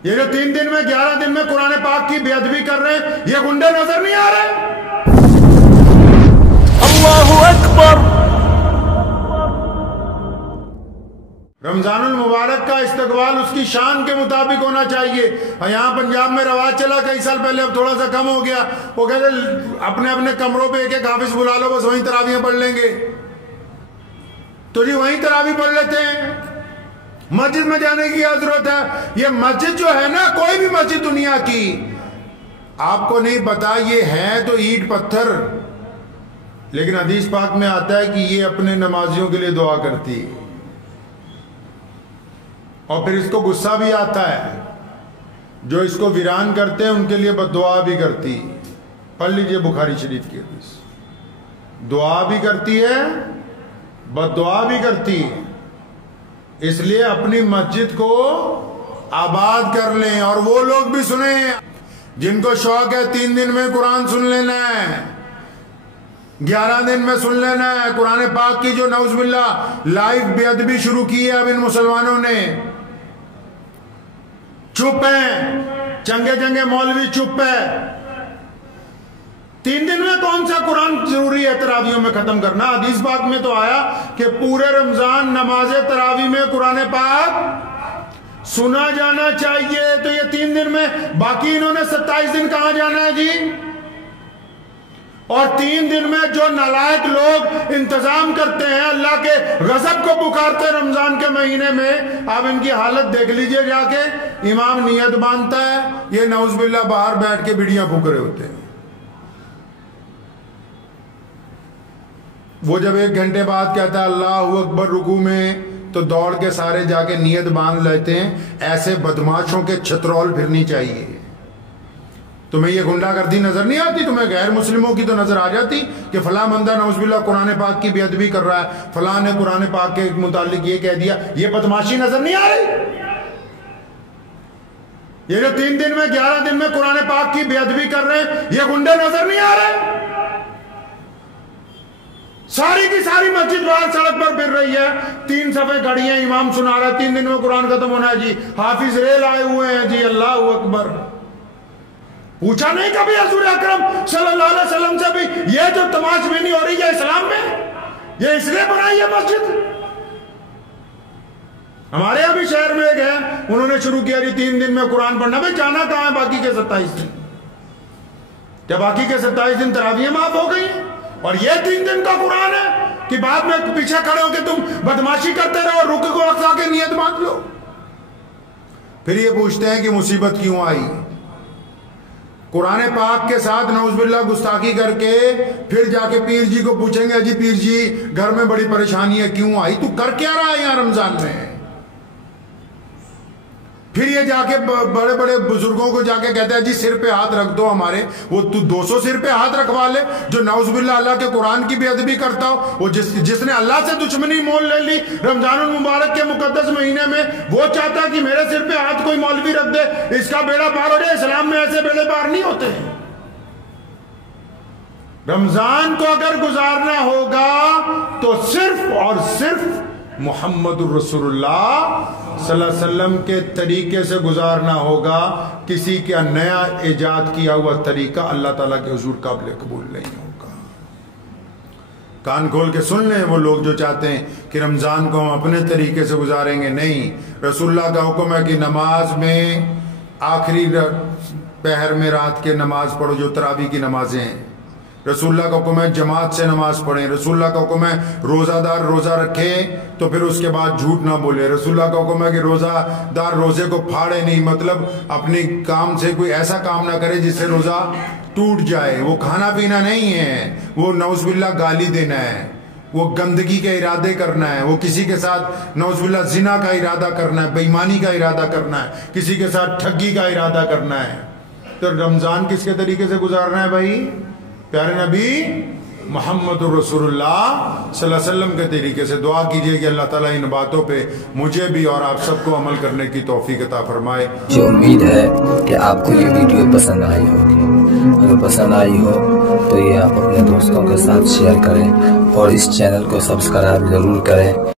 ये जो 3 दिन में 11 दिन में कुरान पाक की बेअदबी कर रहे हैं, ये गुंडे नजर नहीं आ रहे? अल्लाहु अकबर। रमजानुल मुबारक का इस्तकबाल उसकी शान के मुताबिक होना चाहिए। यहाँ पंजाब में रवाज चला कई साल पहले, अब थोड़ा सा कम हो गया। वो कहते अपने अपने कमरों पे एक एक हाफिज बुला लो, बस वहीं तरावियां पढ़ लेंगे। तो जी वहीं तरावी पढ़ लेते हैं, मस्जिद में जाने की क्या जरूरत है? ये मस्जिद जो है ना, कोई भी मस्जिद दुनिया की, आपको नहीं पता ये है तो ईंट पत्थर, लेकिन हदीस पाक में आता है कि ये अपने नमाजियों के लिए दुआ करती है और फिर इसको गुस्सा भी आता है, जो इसको वीरान करते हैं उनके लिए बद्दुआ भी करती है। पढ़ लीजिए बुखारी शरीफ की हदीस, दुआ भी करती है बद्दुआ भी करती है। इसलिए अपनी मस्जिद को आबाद कर लें। और वो लोग भी सुने जिनको शौक है 3 दिन में कुरान सुन लेना है, 11 दिन में सुन लेना है। कुरान पाक की जो नौजुबिल्लाह लाइव बेअदबी शुरू की है अब इन मुसलमानों ने, चुप है, चंगे चंगे मौलवी चुप है। 3 दिन में कौन सा कुरान जरूरी है तरावियों में खत्म करना? हदीस पाक में तो आया कि पूरे रमजान नमाज तरावी में कुरान पाक सुना जाना चाहिए। तो ये 3 दिन में, बाकी इन्होंने 27 दिन कहां जाना है जी? और 3 दिन में जो नालायक लोग इंतजाम करते हैं, अल्लाह के गजब को पुकारते हैं रमजान के महीने में, आप इनकी हालत देख लीजिए जाके। इमाम नियत बांधता है, ये नौजुबिल्लाह बाहर बैठ के बिड़ियां फूक रहे होते हैं। वो जब 1 घंटे बाद कहता है अल्लाहु अकबर रुकू में, तो दौड़ के सारे जाके नियत बांध लेते हैं। ऐसे बदमाशों के छतरौल फिरनी चाहिए। तुम्हें ये गुंडागर्दी नजर नहीं आती? तुम्हें गैर मुस्लिमों की तो नजर आ जाती कि फला बंदा नौजुबिल्लाह कुरान पाक की बेअदबी कर रहा है, फला ने कुरान पाक के मुतालिक ये कह दिया। ये बदमाशी नजर नहीं आ रही? ये जो 3 दिन में 11 दिन में कुरान पाक की बेअदबी कर रहे हैं, ये गुंडे नजर नहीं आ रहे? सारी की सारी मस्जिद बाहर सड़क पर फिर रही है, 3 सफे खड़ी हैं, इमाम सुना रहा है 3 दिन में कुरान खत्म होना है जी, हाफिज रेल आए हुए हैं जी, अल्लाह अकबर। पूछा नहीं कभी हजूर अकरम सल्लल्लाहु अलैहि वसल्लम से भी ये जो तमाशबीनी हो रही है इस्लाम में, ये इसलिए बनाई है मस्जिद? हमारे यहां भी शहर में एक है, उन्होंने शुरू किया जी 3 दिन में कुरान पढ़ना। भाई जाना कहां है बाकी के 27 दिन? क्या बाकी के 27 दिन तरावियां माफ हो गई? और ये 3 दिन का कुरान है कि बाद में पीछे खड़े होकर तुम बदमाशी करते रहो और रुक को अक्सा के नियत बांध लो। फिर ये पूछते हैं कि मुसीबत क्यों आई? कुरान पाक के साथ नौजुबिल्लाह गुस्ताखी करके फिर जाके पीर जी को पूछेंगे जी पीर जी घर में बड़ी परेशानी है, क्यों आई? तू कर क्या रहा है यहां रमजान में? फिर ये जाके बड़े बड़े बुजुर्गों को जाके कहता है जी सिर पे हाथ रख दो हमारे। वो तू 200 सिर पे हाथ रखवा ले जो नौजुबिल्लाह अल्लाह के कुरान की बेअदबी करता हो। वो जिसने अल्लाह से दुश्मनी मोल ले ली रमजानुल मुबारक के मुकद्दस महीने में, वो चाहता कि मेरे सिर पे हाथ कोई मौलवी रख दे, इसका बेड़ा पार हो जाए। इस्लाम में ऐसे बेड़े पार नहीं होते। रमजान को अगर गुजारना होगा तो सिर्फ और सिर्फ मुहम्मदुर रसूलुल्लाह सल्लल्लाहु अलैहि वसल्लम के तरीके से गुजारना होगा। किसी का नया इजाद किया हुआ तरीका अल्लाह ताला के हुजूर काबिल कबूल नहीं होगा। कान खोल के सुन लें वो लोग जो चाहते हैं कि रमजान को हम अपने तरीके से गुजारेंगे। नहीं, रसूलुल्लाह का हुक्म है कि नमाज में आखिरी पहर में रात के नमाज पढ़ो, जो तरावी की नमाजें हैं। रसूलुल्लाह का हुक्म है जमात से नमाज पढ़ें। रसूलुल्लाह का हुक्म है रोजादार रोजा रखे तो फिर उसके बाद झूठ ना बोले। रसूलुल्लाह का हुक्म है कि रोजादार रोजे को फाड़े नहीं, मतलब अपनी काम से कोई ऐसा काम ना करे जिससे रोजा टूट जाए। वो खाना पीना नहीं है, वो नौजुबिल्लाह गाली देना है, वो गंदगी के इरादे करना है, वो किसी के साथ नौजुबिल्लाह जिना का इरादा करना है, बेईमानी का इरादा करना है, किसी के साथ ठगी का इरादा करना है। तो रमजान किसके तरीके से गुजारना है भाई? प्यारे नबी मोहम्मद रसूलुल्लाह सल्लल्लाहु अलैहि वसल्लम के तरीके से। दुआ कीजिए कि अल्लाह ताला इन बातों पे मुझे भी और आप सबको अमल करने की तौफीक अता फरमाए। जो उम्मीद है कि आपको ये वीडियो पसंद आई होगी। अगर पसंद आई हो तो ये आप अपने दोस्तों के साथ शेयर करें और इस चैनल को सब्सक्राइब जरूर करें।